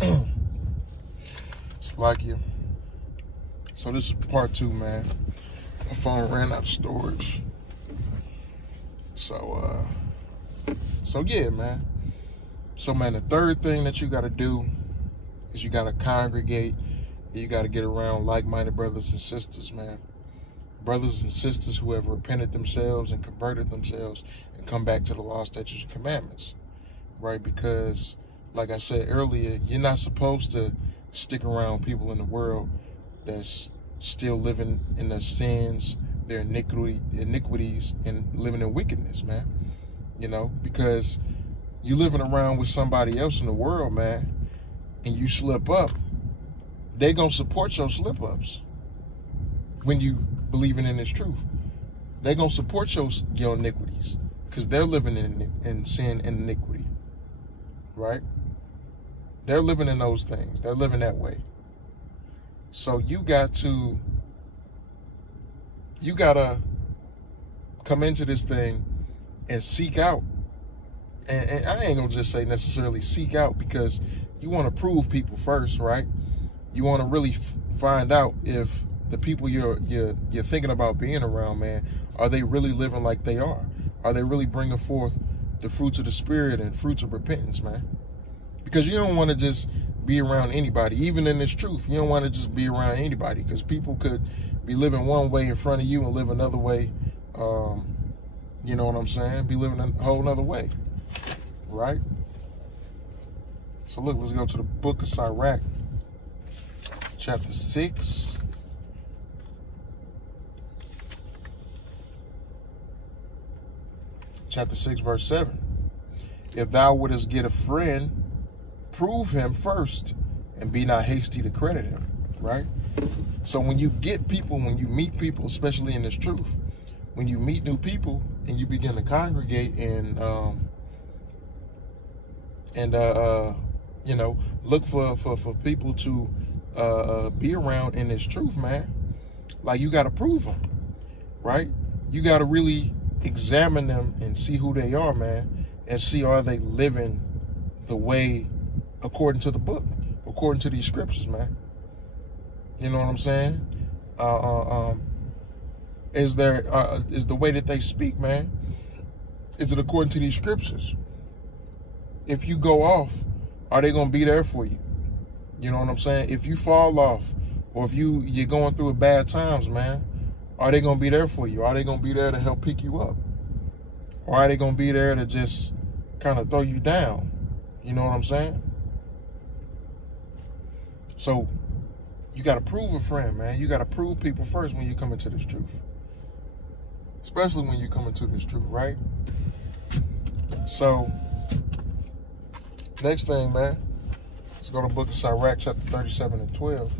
It's like you. So this is part 2, man. My phone ran out of storage. So yeah, man. So, man, the third thing that you got to do is you got to congregate. You got to get around like-minded brothers and sisters, man. Brothers and sisters who have repented themselves and converted themselves and come back to the law, statutes, and commandments, right? Because, like I said earlier, you're not supposed to stick around people in the world that's still living in their sins, their iniquities, and living in wickedness, man. You know, because you living around with somebody else in the world, man, and you slip up, they gonna support your slip-ups when you believing in this truth. They gonna support your iniquities because they're living in sin and iniquity, right? They're living in those things. They're living that way. So you gotta come into this thing and seek out. And I ain't gonna just say necessarily seek out, because you want to prove people first, right? You want to really find out if the people you're thinking about being around, man, are they really living like they are? Are they really bringing forth the fruits of the Spirit and fruits of repentance, man? Because you don't want to just be around anybody, even in this truth. You don't want to just be around anybody, because people could be living one way in front of you and live another way. You know what I'm saying? Be living a whole nother way, right? So look, let's go to the book of Sirach, chapter 6. Chapter 6, verse 7. If thou wouldest get a friend, prove him first, and be not hasty to credit him, right? So when you get people, when you meet people, especially in this truth, when you meet new people and you begin to congregate and you know, look for people to be around in this truth, man, like, you got to prove them, right? You got to really examine them and see who they are, man, and see, are they living the way according to the book, according to these scriptures, man? You know what I'm saying? Is the way that they speak, man, is it according to these scriptures? If you go off, are they gonna be there for you? You know what I'm saying? If you fall off, or if you're going through bad times, man, are they gonna be there for you? Are they gonna be there to help pick you up? Or are they gonna be there to just kind of throw you down? You know what I'm saying? So you got to prove a friend, man. You got to prove people first when you come into this truth. Especially when you come into this truth, right? So, next thing, man, let's go to the book of Sirach, chapter 37 and 12.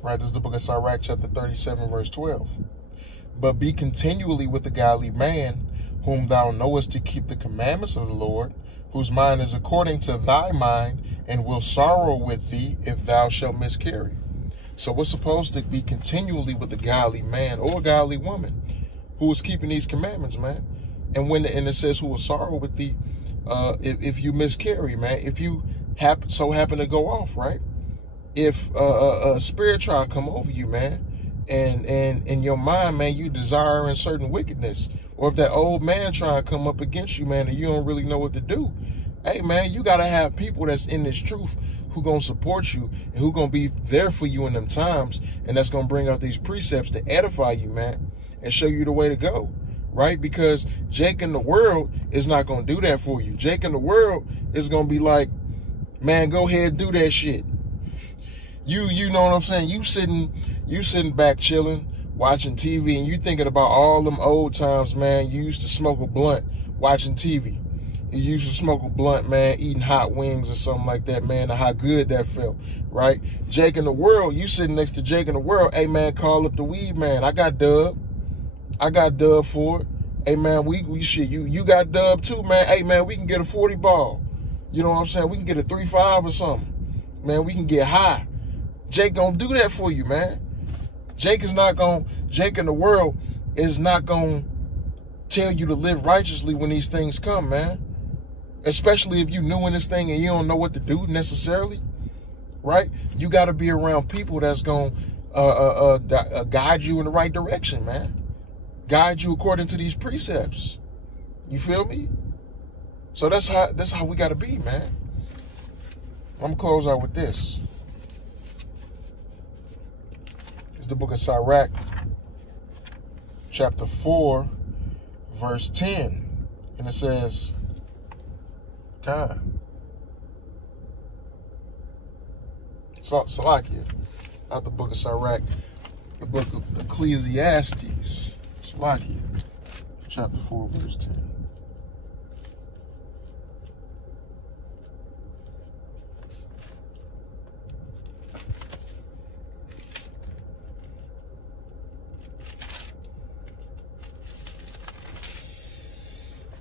Right, this is the book of Sirach, chapter 37, verse 12. But be continually with the godly man, whom thou knowest to keep the commandments of the Lord, whose mind is according to thy mind, and will sorrow with thee if thou shalt miscarry. So we're supposed to be continually with a godly man or a godly woman who is keeping these commandments, man. And and it says, who will sorrow with thee if you miscarry, man. If you happen to go off, right? If a spirit try to come over you, man, and in your mind, man, you desiring certain wickedness, or if that old man try to come up against you, man, and you don't really know what to do, hey, man, you got to have people that's in this truth who going to support you and who going to be there for you in them times, and that's going to bring out these precepts to edify you, man, and show you the way to go, right? Because Jake in the world is not going to do that for you. Jake in the world is going to be like, man, go ahead and do that shit. You know what I'm saying? You sitting back chilling, watching TV, and you thinking about all them old times, man. You used to smoke a blunt watching TV. You used to smoke a blunt, man, eating hot wings or something like that, man, and how good that felt, right? Jake in the world, you sitting next to Jake in the world, hey, man, call up the weed man. I got dub for it. Hey, man, we shit, you got dub too, man. Hey, man, we can get a 40 ball. You know what I'm saying? We can get a 3.5 or something. Man, we can get high. Jake gonna do that for you, man. Jake in the world is not gonna tell you to live righteously when these things come, man. Especially if you new in this thing and you don't know what to do necessarily, right? You got to be around people that's gonna guide you in the right direction, man. Guide you according to these precepts. You feel me? So that's how we got to be, man. I'm gonna close out with this. It's the book of Sirach, chapter 4, verse 10, and it says, God, Salakia, not the book of Sirach, the book of Ecclesiastes, Salakia, chapter 4, verse 10.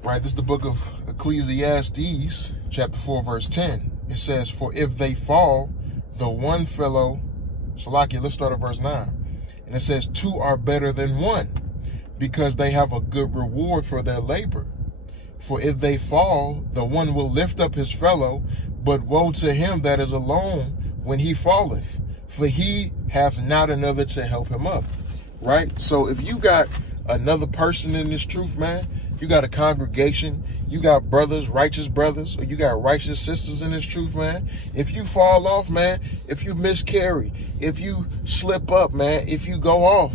Right, this is the book of Ecclesiastes, chapter 4, verse 10. It says, for if they fall, the one fellow, Salakia, let's start at verse 9. And it says, two are better than one, because they have a good reward for their labor. For if they fall, the one will lift up his fellow, but woe to him that is alone when he falleth, for he hath not another to help him up. Right? So if you got another person in this truth, man, you got a congregation, you got brothers, righteous brothers, or you got righteous sisters in this truth, man. If you fall off, man, if you miscarry, if you slip up, man, if you go off,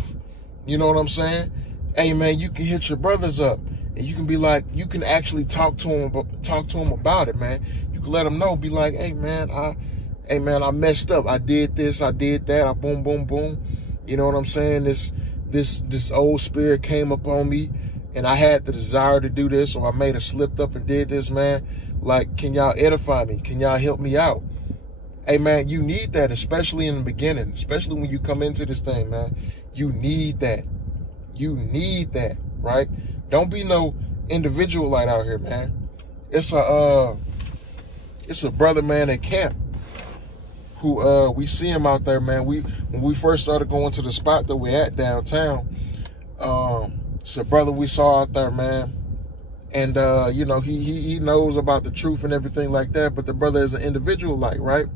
you know what I'm saying? Hey, man, you can hit your brothers up, and you can be like, you can actually talk to them about it, man. You can let them know, be like, hey, man, I messed up. I did this, I did that, I boom, boom, boom. You know what I'm saying? This old spirit came upon me, and I had the desire to do this, or I may have slipped up and did this, man. Like, can y'all edify me? Can y'all help me out? Hey, man, you need that, especially in the beginning, especially when you come into this thing, man. You need that. You need that, right? Don't be no individualite out here, man. It's a brother, man, at camp who we see him out there, man. When we first started going to the spot that we're at downtown, it's a brother we saw out there, man. And, you know, he knows about the truth and everything like that, but the brother is an individualite, right?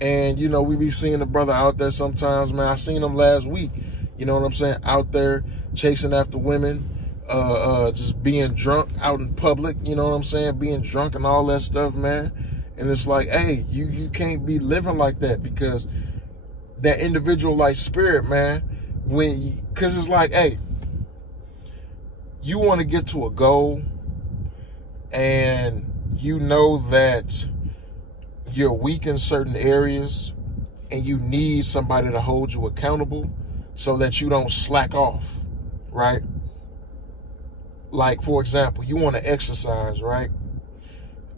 And, you know, we be seeing the brother out there sometimes, man. I seen him last week, you know what I'm saying, out there chasing after women, just being drunk out in public, you know what I'm saying, being drunk and all that stuff, man. And it's like, hey, you can't be living like that, because that individualite spirit, man, because it's like, hey, you want to get to a goal, and you know that you're weak in certain areas, and you need somebody to hold you accountable so that you don't slack off, right? Like, for example, you want to exercise, right?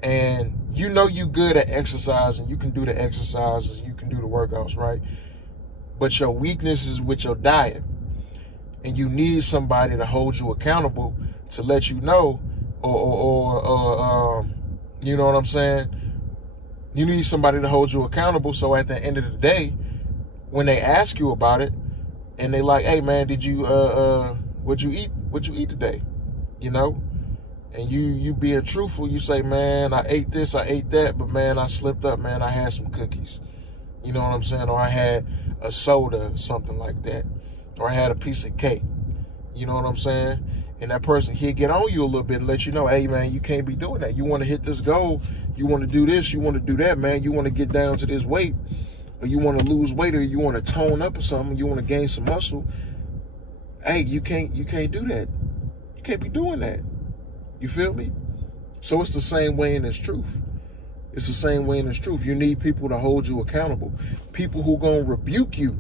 And you know you good at exercise, and you can do the exercises, you can do the workouts, right? But your weakness is with your diet. And you need somebody to hold you accountable to let you know, or you know what I'm saying? You need somebody to hold you accountable, so at the end of the day, when they ask you about it, and they like, hey, man, did you what'd you eat today? You know? And you being truthful, you say, man, I ate this, I ate that, but man, I slipped up, man, I had some cookies. You know what I'm saying? Or I had a soda or something like that. Or I had a piece of cake. You know what I'm saying? And that person, he'll get on you a little bit and let you know, hey, man, you can't be doing that. You want to hit this goal. You want to do this. You want to do that, man. You want to get down to this weight. Or you want to lose weight, or you want to tone up or something. You want to gain some muscle. Hey, you can't do that. You can't be doing that. You feel me? So it's the same way in this truth. It's the same way in this truth. You need people to hold you accountable. People who going to rebuke you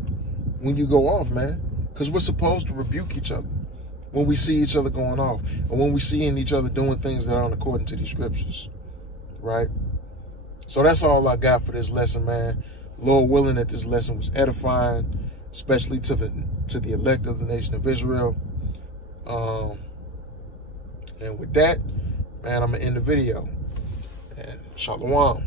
when you go off, man. Because we're supposed to rebuke each other when we see each other going off, or when we see each other doing things that aren't according to the scriptures, right? So that's all I got for this lesson, man. Lord willing that this lesson was edifying, especially to the elect of the nation of Israel. And with that, man, I'm going to end the video. And shalom.